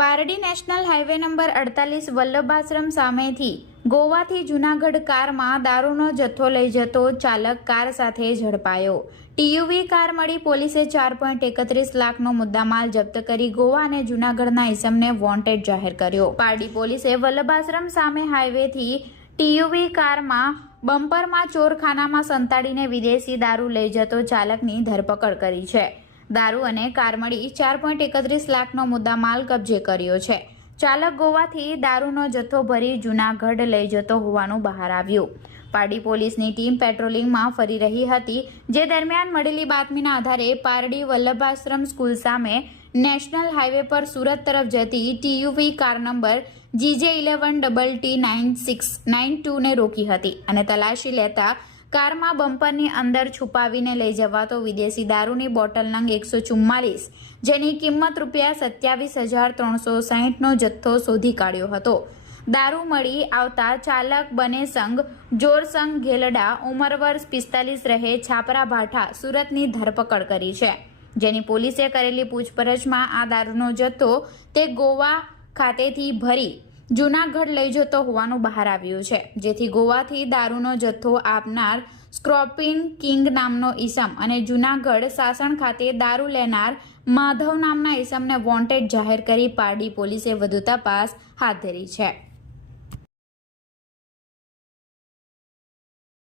Pardi national highway number અડતાલીસ વલ્લભાશ્રમ સામેથી ગોવાથી જૂનાગઢ કારમાં દારૂનો જથ્થો લઈ જતો ચાલક કાર સાથે ઝડપાયો. ટીયુવી કાર મળી પોલીસે ચાર પોઈન્ટ એકત્રીસ લાખનો મુદ્દામાલ જપ્ત કરી ગોવા અને જૂનાગઢના ઇસમને વોન્ટેડ જાહેર કર્યો. પારડી પોલીસે વલ્લભાશ્રમ સામે હાઈવેથી ટીયુવી કારમાં બમ્પરમાં ચોરખાનામાં સંતાડીને વિદેશી દારૂ લઈ જતો ચાલકની ધરપકડ કરી છે. દારૂ અને કાર મળી ચાર પોઈન્ટ એકત્રીસ લાખનો મુદ્દામાલ કબજે કર્યો છે. ચાલક ગોવાથી દારૂનો જથ્થો ભરી જૂનાગઢ લઈ જતો હોવાનું બહાર આવ્યું. પારડી પોલીસની ટીમ પેટ્રોલિંગમાં ફરી રહી હતી, જે દરમિયાન મળેલી બાતમીના આધારે પારડી વલ્લભાશ્રમ સ્કૂલ સામે નેશનલ હાઈવે પર સુરત તરફ જતી TUV car number GJ eleven double T nine six nine ટુને રોકી હતી અને તલાશી લેતા કારમાં બમ્પરની અંદર છુપાવીને લઈ જવાતો વિદેશી દારૂની બોટલ નંગ એકસો ચુમ્માલીસ, જેની કિંમત રૂપિયા સત્યાવીસ હજાર ત્રણસો સાહીઠનો જથ્થો શોધી કાઢ્યો હતો. દારૂ મળી આવતા ચાલક બને સંઘ જોરસંઘ ઘેલડા, ઉંમર વર્ષ પિસ્તાલીસ રહે છાપરા ભાઠા, સુરતની ધરપકડ કરી છે. જેની પોલીસે કરેલી પૂછપરછમાં આ દારૂનો જથ્થો તે ગોવા ખાતેથી ભરી જૂનાગઢ લઈ જતો હોવાનું બહાર આવ્યું છે, જેથી ગોવાથી દારૂનો જથ્થો આપનાર સ્ક્રોપિંગ કિંગ નામનો ઈસમ અને જૂનાગઢ સાસણ ખાતે દારૂ લેનાર માધવ નામના ઈસમને વોન્ટેડ જાહેર કરી પારડી પોલીસે વધુ તપાસ હાથ ધરી છે.